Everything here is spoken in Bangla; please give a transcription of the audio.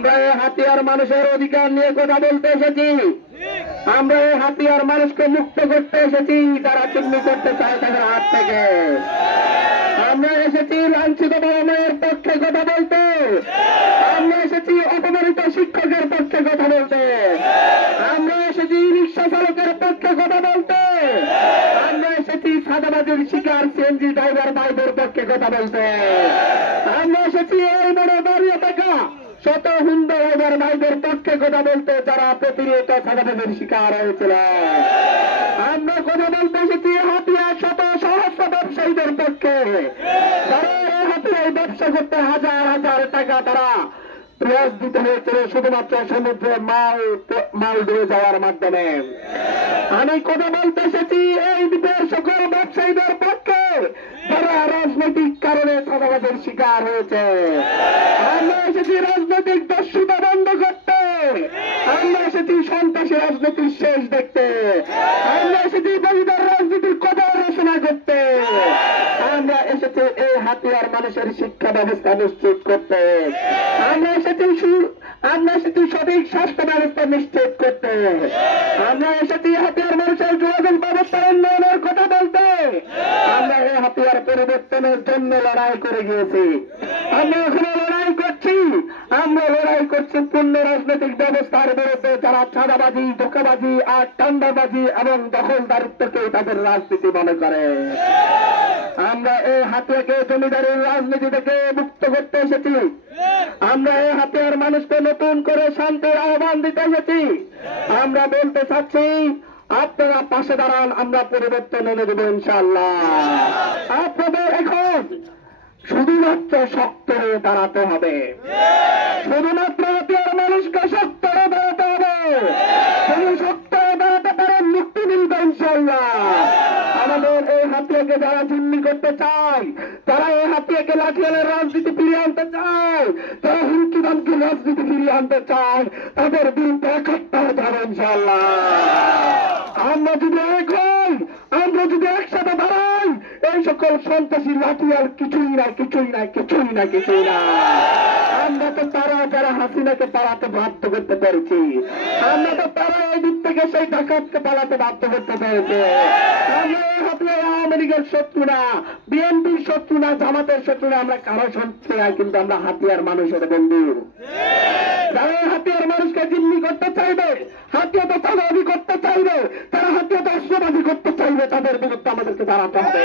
আমরা এই হাতিয়ার মানুষের অধিকার নিয়ে কথা বলতে এসেছি। আমরা এই হাতিয়ার মানুষকে মুক্ত করতে এসেছি যারা চিহ্ন করতে চায় তাদের হাত থেকে। আমরা এসেছি লাঞ্ছিত বাবা মায়ের পক্ষে কথা বলতে। আমরা এসেছি অপমানিত শিক্ষকের পক্ষে কথা বলতে। আমরা এসেছি রিক্সা চালকের পক্ষে কথা বলতে। আমরা এসেছি সাদাবাজির শিকার সিএনজি ড্রাইভার ভাইদের পক্ষে কথা বলতে। আমরা এসেছি এই বড় দাঁড়িয়ে থাকা শত হিন্দু ড্রাইভার ভাইদের পক্ষে কথা বলতে যারা প্রতিনিয়ত সাদাবাজির শিকার হয়েছিল। আমরা কথা বলতে এসেছি হাতিয়া শত সহস্র ব্যবসায়ীদের পক্ষে যারা এই হাতিয়ায় ব্যবসা করতে হাজার হাজার টাকা তারা পেঁয়াজ দিতে হয়েছিল শুধুমাত্র সমুদ্রে মাল দিয়ে যাওয়ার মাধ্যমে। আমি কথা বলতে এসেছি এই দ্বীপের সকল ব্যবসায়ীদের পক্ষে যারা রাজনৈতিক কারণে চাঁদাবাজের শিকার হয়েছে। আমরা এসেছি রাজনৈতিক দস্যুতা বন্ধ করতে। আমরা এসেছি সন্ত্রাসী রাজনীতির শেষ দেখতে। আমরা এসেছি বলিদার রাজনীতির কদর রচনা করতে। আমরা এসেছি এই হাতিয়ার মানুষের শিক্ষা ব্যবস্থা নিশ্চিত করতে। আমরা এসেছি সঠিক স্বাস্থ্য ব্যবস্থা নিশ্চিত করতে। আমরা এসেছি হাতিয়ার মানুষের যোগাযোগ ব্যবস্থার উন্নয়নের কথা বলতে। আমরা এই হাতিয়ার পরিবর্তনের জন্য লড়াই করে গিয়েছি। আমরা এখনো লড়াই করছি। আমরা লড়াই করছি পূর্ণ রাজনৈতিক ব্যবস্থার বিরুদ্ধে যারা চাঁদাবাজি, ধোঁকাবাজি আর ঠান্ডাবাজি এবং দখলদারিত্বকে তাদের রাজনীতি মনে করে। আমরা এই হাতিয়াকে জমিদারের রাজনীতি থেকে মুক্ত করতে এসেছি। আমরা এই হাতিয়ার মানুষকে নতুন করে শান্তির আহ্বান দিতে এসেছি। আমরা বলতে চাচ্ছি আপনারা পাশে দাঁড়ান, আমরা পরিবর্তন এনে দেবো ইনশাআল্লাহ। আপনাদের এখন শুধুমাত্র শক্ত হয়ে দাঁড়াতে হবে। শুধুমাত্র হাতিয়ার মানুষকে শক্ত হয়ে দাঁড়াতে হবে। যদি শক্ত হয়ে দাঁড়াতে পারেন মুক্তি মিলবে ইনশাআল্লাহ। আমাদের এই হাতিয়াকে যারা জিম্মি করতে চায়, যারা এই হাতিয়াকে লাঠিয়ালের রাজনীতি ফিরিয়ে আনতে চায়, যারা হুমকি দামকি রাজনীতি ফিরিয়ে আনতে চায়, তাদের বিরুদ্ধে একাত্ম হতে হবে ইনশাআল্লাহ। আমরা যদি এক হই, আমরা যদি একসাথে দাঁড়াই, এই সকল সন্ত্রাসী লাঠিয়াল কিছুই না, কিছুই না, কিছুই না, কিছুই না। আমরা তো তারা যারা হাসিনাকে পালাতে বাধ্য করতে পেরেছি। আমরা তো তারা এই দিক থেকে সেই ডাকাতকে পালাতে বাধ্য করতে পেরেছি। আমরা এই হাতিয়ার আওয়ামী লীগের শত্রু না, বিএনপির শত্রু না, জামাতের শত্রু না, আমরা কারো শত্রু না, কিন্তু আমরা হাতিয়ার মানুষের বন্ধু। যারা হাতিয়ার মানুষকে জিম্মি করতে চাইবে, হাতিয়াতে চাঁদাবাজি করতে চাইবে, তারা হাতিয়াতে অস্ত্রবাজি করতে চাইবে, তাদের বিরুদ্ধে আমাদেরকে দাঁড়াতে হবে।